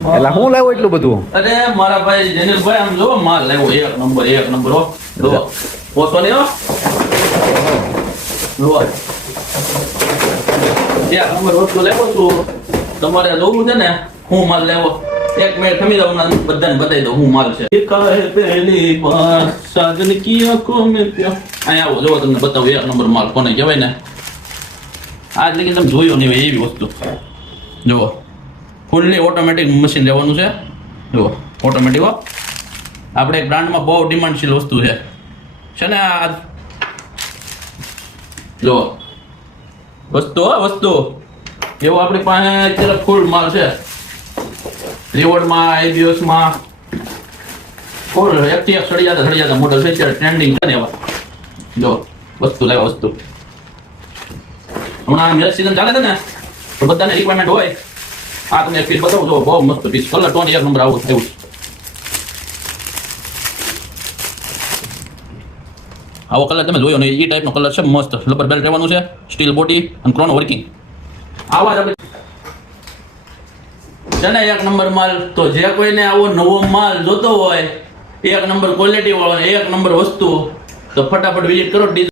એટલે હું લાવ્યો એટલું બધું? અરે મારા ભાઈ જેનિલભાઈ આમ જો માલ લાવ્યો એક નંબર હો. જો પોતો ને હો જો એક નંબર વસ્તુ લાવ્યો છું. તમારે જોવું છે ને હું માલ લાવ્યો. એક મિનિટ ખમી જાવ ને બધાને બતાવી દઉં હું માલ છે. કાહે પહેલી બાર સાજન કી આંખો મેં પ્યાર. અહીંયા આવો જો તમને બતાવું એક નંબર માલ કોને કહેવાય ને. આજ લગી તમે જોયો નહીં હોય એવી વસ્તુ. જુઓ ફૂલ્લી ઓટોમેટિક મશીન લેવાનું છે. જુઓ ઓટોમેટિક હો. આપણે એક બ્રાન્ડમાં બહુ ડિમાન્ડશીલ વસ્તુ છે ને આ જુઓ વસ્તુ વસ્તુ એવો આપણી પાસે અત્યારે ફૂલ માલ છે. રિવોર્ડમાં આઈબીએસમાં ફૂલ એકથી એક સળિયાતા મોડલ છે અત્યારે ટ્રેન્ડિંગ છે ને એવા. જો વસ્તુ લાવ્યા વસ્તુ. હમણાં મેરેજ સીઝન ચાલે છે ને તો બધાને રિક્વાયરમેન્ટ હોય. આ તમને એક પીસ બતાવું છો બહુ મસ્ત પીસ. કલર ટોન એક નંબર આવું થયું. આવો કલર તમે જોયો ને એ ટાઈપનો કલર છે મસ્ત. રબર બેલ્ટ રહેવાનું છે, સ્ટીલ બોડી અને ક્રોનો વર્કિંગ. આવા જ છે ને એક નંબર માલ. તો જે કોઈને આવો નવો માલ જોતો હોય, એક નંબર ક્વોલિટી વાળો, એક નંબર વસ્તુ, તો ફટાફટ વિઝિટ કરો ડીજો